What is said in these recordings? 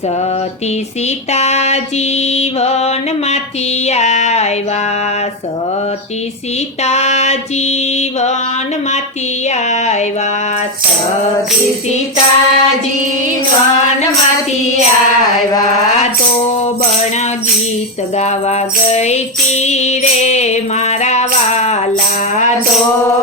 સતી સીતાજી વનમાંથી આવ્યા, સતી સીતાજી વનમાંથી આવ્યા, સતી સીતાજી વનમાંથી આવ્યા, તો બણ ગીત ગાવા ગઈ તી રે મારા વાલા, તો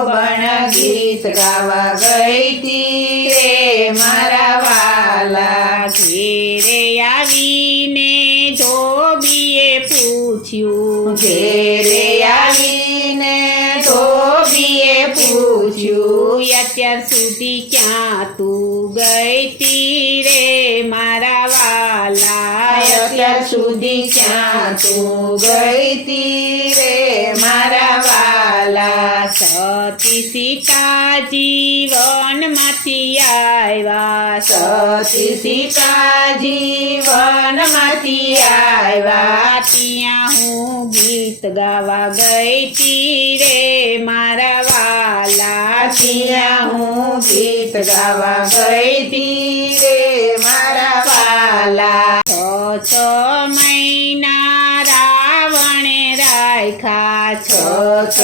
બણ ગીત ગાવા ગઈ તી રે મારા વાલા, ઘેરે આવીને ધોબીએ પૂછ્યું, ઘેરે આવીને ધોબીએ પૂછ્યું, અત્યાર સુધી ક્યાં તું ગઈ તી રે મારા વાલા, અત્યાર સુધી ક્યાં તું ગઈ તી રે મારા વાલા, સતી સીતાજી વનમાંથી આવ્યા, સતી સીતાજી વનમાંથી આવ્યા, ત્યાં હું ગીત ગાવા ગઈ તી રે મારા વાલા, ત્યાં હું ગીત ગાવા ગઈ તી રે મારા વાલા, છ મહિના રાવણે રાખ્યા, છ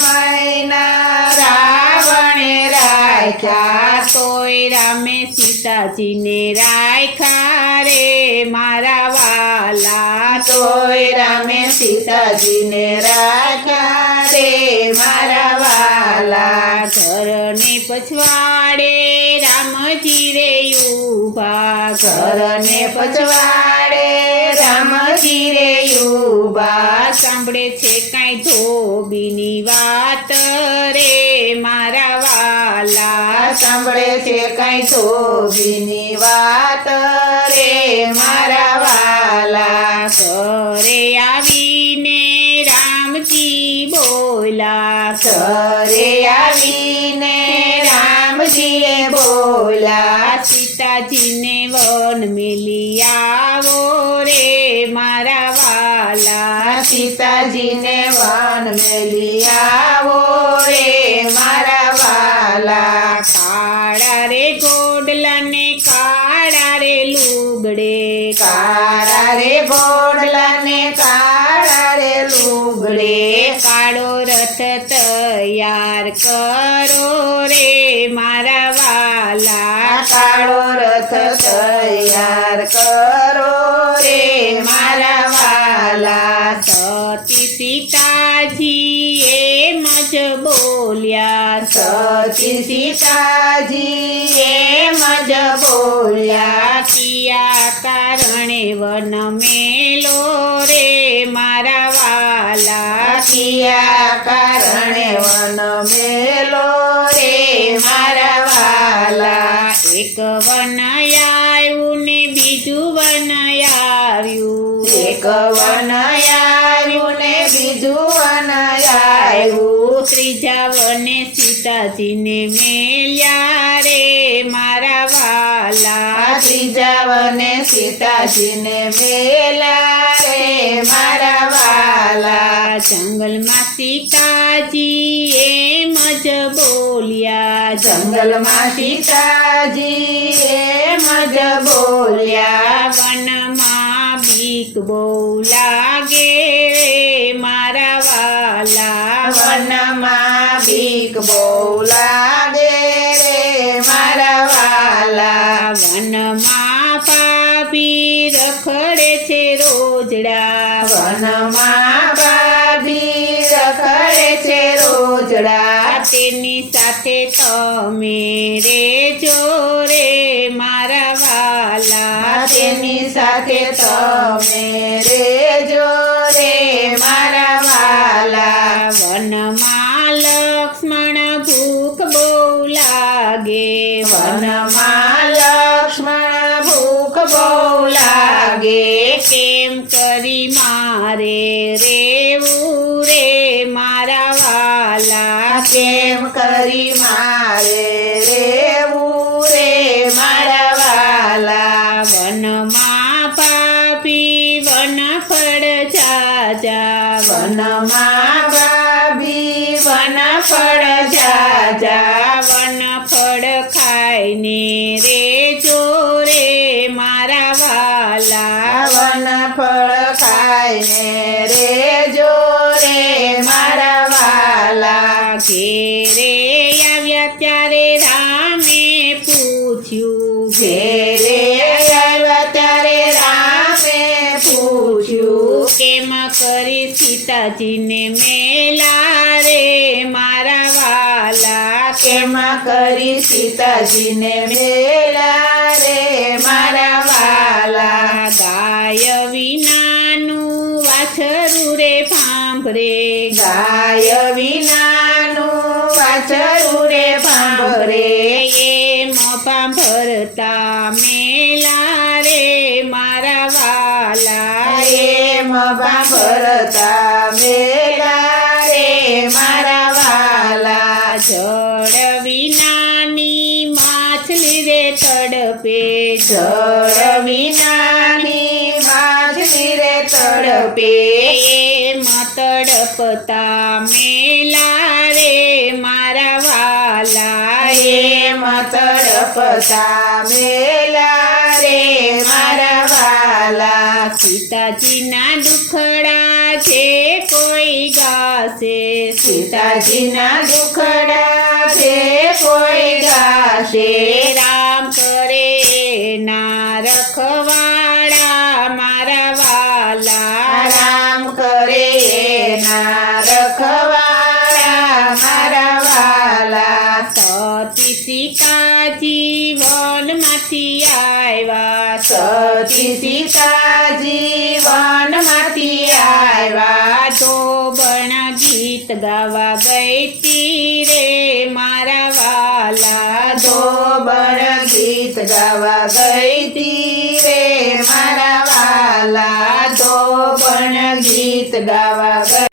મહિના રાવણે રાખ્યા, તોય રામે સીતાજીને રાખ્યા રે મારા વાલા, તોય રામે સીતાજીને રાખ્યા રે મારા વાલા, ઘરને પછવાડે રામજી રે ઊભા, ઘરને પછવાડે રામજી રે ઊભા, સાંભળે છે કાંઈ ધોબીની વાત રે મારા વાલા, સાંભળે છે કાંઈ ધોબીની વાત રે મારા વાલા, ઘરે આવીને રામજી બોલા, ઘરે આવીને રામજીએ બોલા, સીતાજીને વન મેલી આવો રે મારા વાલા, સીતાજીને વન મેલી આવો રે મારા વાલા, કાળા રે ઘોડલાને કાળા રે લુગડે, કાળા રે ઘોડલાને કાળા રે લુગડે, કાળો રથ તૈયાર કરો રે મારા વાલા, કાળો રથ તૈયાર કરો રે મારા વાલા, સતી સીતાજી એમ જ બોલ્યા, સતી સીતાજી એમ જ બોલ્યા, કિયા કારણે વન મેલો રે મારા વાલા, કિયા કારણે વન મેલો રે મારા વાલા, એક વન આવ્યું ને બીજું વન આવ્યું, એક વન આવ્યું ને બીજું વન આવ્યું, ત્રીજા વને સીતાજીને મેલ્યા રે મારા વાલા, ત્રીજા વને સીતાજીને મેલ્યા રે મારા વાલા, જંગલમાં સીતાજી એમ જ બોલ્યા, જંગલમાં સીતાજી એમ જ બોલ્યા, વનમાં બીક બહુ લાગે રે મારા વાલા, વનમાં બીક બહુ લાગે રે મારા વાલા, વનમાં પાપી રખડે છે રોજડા, વનમાં ભાભી રખડે છે રોજડા, તેની સાથે તમે રેજો રે મારા વાલા, તેની સાથે તમે રેજો રે મારા વાલા, વનમાં લક્ષ્મણ ભૂખ બહુ લાગે, વનમાં લક્ષ્મણ ભૂખ બહુ લાગે, કેમ કરી મારે રેવું રે મારા વાલા, કેમ કરી મારે રેવું રે મારા વાલા, વનમાં પાપી વનફળ જાજા, વનમાં ભાભી વનફળ જાજા, વનફળ ખાઈને રેજો રે મારા વાલા, સીતાજીને મેલા રે મારા વાલા કેમ કરી સીતાજીને મેલા રે મારા વાલા ગાય વિનાનું વાછરું રે ભાંભરે ગાય વિનાનું વાછરું રે ભાંભરે એમ ભાંભરતા મેલા રે મારા વાલા એમ ભાંભરતા મેલા રે મારા વાલા જળ વિનાની માછલી રે તડપે જળ વિનાની માછલી રે તડપે એમ તડપતા મેલા રે મારા વાલા એમ તડપતા મેલા રે મારા વાલા સીતાજીના દુખડા છે કોઈ ગાશે સીતાજીના દુખડા છે કોઈ ગાશે રામ કરે ના રખવાડા મારા વાલા રામ કરે ના રખવાડા મારા વાલા સતી સીતાજી વનમાંથી આવ્યા સતી સીતાજી વનમાંથી આવ્યા ધોબણ ગીત ગાવા ગઈ તી રે મારા વાલા ધોબણ ગીત ગાવા ગઈ તી રે મારા વાલા ધોબણ ગીત ગાવા ગઈ